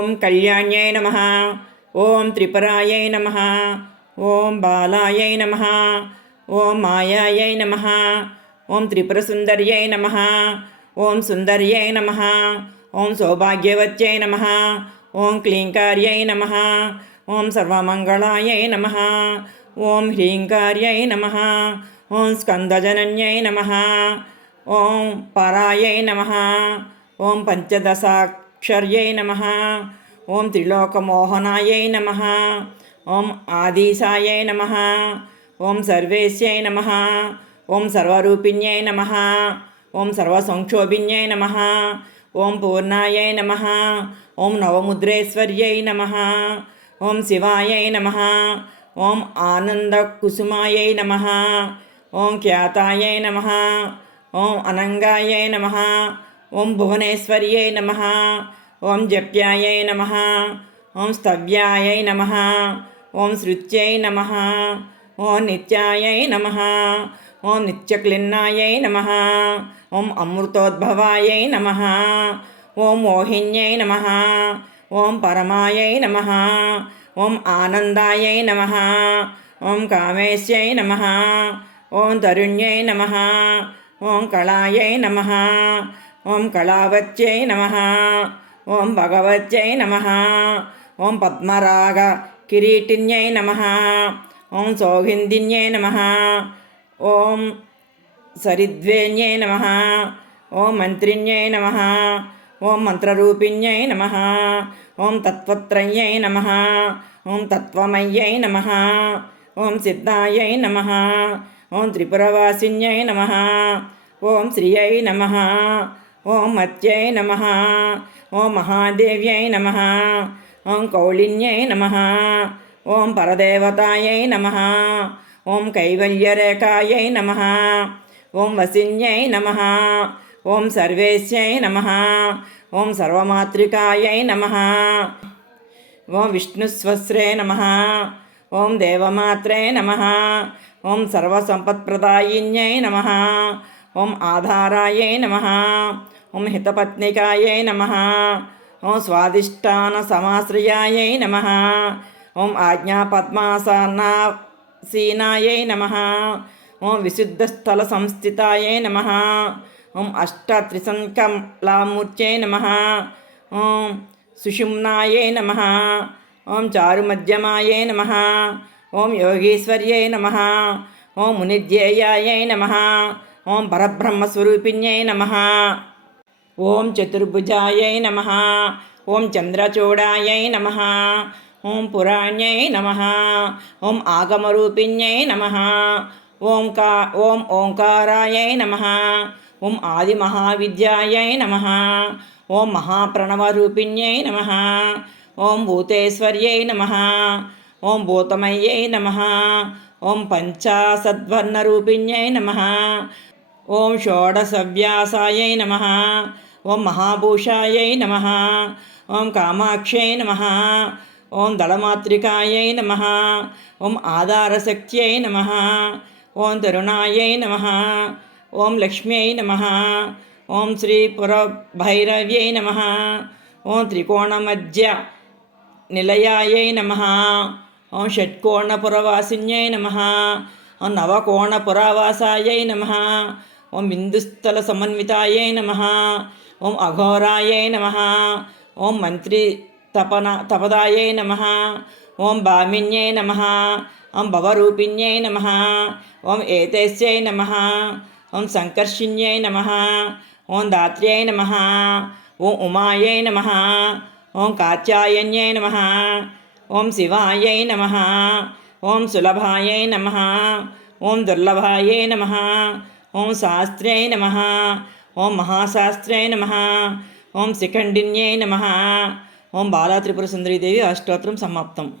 ఓం కళ్యాణ్యాయ నమ ఓం త్రిపురాయై నమ ఓం బాలాయై నమ ఓం మాయాయై నమ ఓం త్రిపురసుందర్యై నమ ఓం సుందర్యై నమ ఓం సౌభాగ్యవత్యై నమ ఓం క్లీంకార్యై నమ ఓం సర్వమంగళాయై నమ ఓం హ్రీంకార్యై నమ ఓం స్కందజనన్యై నమ ఓం పరాయై నమ ఓం పంచదశాక్షర్యై నమ ఓం త్రిలోకమోహనాయై నమ ఓం ఆదిశాయై నమ ఓం సర్వేశ్యై నమ ఓం సర్వరూపిణ్యై నమ ఓం సర్వసంక్షోభిన్యై నమ ఓం పూర్ణాయై నమ ఓం నవముద్రేశ్వర్యై నమ ఓం శివాయై నమ ఓం ఆనందకుసుమాయై నమ ఓం ఖ్యాతాయై నమ ఓం అనంగాయై నమ ఓం భువనేశ్వర్యై నమ ఓం జప్యాయై నమ ఓం స్తవ్యాయై నమ ఓం శృత్యై నమ ఓం నిత్యాయై నమ ఓం నిత్యక్లిన్నాయై నమ ఓం అమృతోద్భవాయై నమ ఓం మోహిన్యై నమ ఓం పరమాయై నమ ఓం ఆనందాయై నమ ఓం కామేశ్యై నమ ఓం తరుణ్యై నమ ఓం కళాయై నమ ఓం కళావత్యై నమ ఓం భగవత్యై నమ ఓం పద్మరాగ కిరీటిన్యై నమ ఓం సౌహిందిన్యై నమ ఓం సరిద్వేన్యై నమ ఓం మంత్రిణ్యై నమ ఓం మంత్రరూపిణ్యై నమ ఓం తత్వత్రయ్యై నమ ఓం తత్వమయ్యై నమ ఓం సిద్ధాయై నమ ఓం త్రిపురవాసిన్యై నమ ఓం శ్రియై నమ ఓం మత్యై నమ ఓం మహాదేవ్యై నమ ఓం కౌళిన్యై నమ ఓం పరదేవతాయై నమ ఓం కైవల్యరేఖాయై నమ ఓం వసిన్యై నమ ఓం సర్వేశ్యై నమ ఓం సర్వమాతృకాయై నమ ఓం విష్ణుస్వస్రే నమ ఓం దేవమాత్రే నమ ఓం సర్వసంపత్ప్రదాయిన్యై నమ ఓం ఆధారాయై నమ ఓం హితపత్నికాయై నమ. ఓం స్వాదిష్టాన సమాశ్రయాయై నమ. ఓం ఆజ్ఞాపద్మాసనాసీనాయై నమ. ఓం విశుద్ధస్థల సంస్థితాయై నమ. ఓం అష్టత్రిసంకలామూర్త్యై నమ. ఓం సుషుమ్నాయై నమ. ఓం చారుమధ్యమాయై నమ. ఓం యోగీశ్వర్యై నమ. ఓం మునిధ్యేయాయై నమ. ఓం పరబ్రహ్మస్వరూపిణ్యై నమ. ఓం చతుర్భుజాయై నమ. ఓం చంద్రచూడాయై నమ. ఓం పురాణ్యై నమ. ఓం ఆగమరూపిణ్యై నమ. ఓం కా ఓం ఓంకారాయై నమ. ఓం ఆదిమహావిద్యాయై నమ. ఓం మహాప్రణవరూపిణ్యై నమ. ఓం భూతేశ్వర్యై నమ. ఓం భూతమయ్యై నమ. ఓం పంచాసద్వర్ణరూపిణ్యై నమ. ఓం షోడశవ్యాసాయై నమ ఓం మహాభూషాయై నమ ఓం కామాక్షై నమ ఓం దళమాత్రికాయై నమ ఓం ఆధారశక్త్యై నమ ఓం తరుణాయై నమ ఓం లక్ష్మ్యై నమ ఓం శ్రీ పురభైరవ్యై నమ ఓం త్రికోణమధ్య నిలయాయై నమ ఓం షట్కోణపురవాసిన్యై నమ ఓం నవకోణపురవాసాయై నమ ఓం బిందుస్థల సమన్వితాయై నమ ఓం అఘోరాయై నమ ఓం మంత్రి తపన తపదాయై నమ ఓం భామిన్యై నమ ఓం భవరూపిణ్యై నమ ఓం ఏతేస్యై నమ ఓం సంకర్షిణ్యై నమ ఓం దాత్ర్యై నమ ఓం ఉమాయై నమ ఓం కాత్యాయన్యై నమ ఓం శివాయై నమ ఓం సులభాయై నమ ఓం దుర్లభాయై నమ ఓం శాస్త్ర్యై నమ. ఓం మహాశాస్త్రై నమ. ఓం శిఖండిన్యై నమ. ఓం బాలా త్రిపుర సుందరీదేవి అష్టోత్రం సమాప్తం.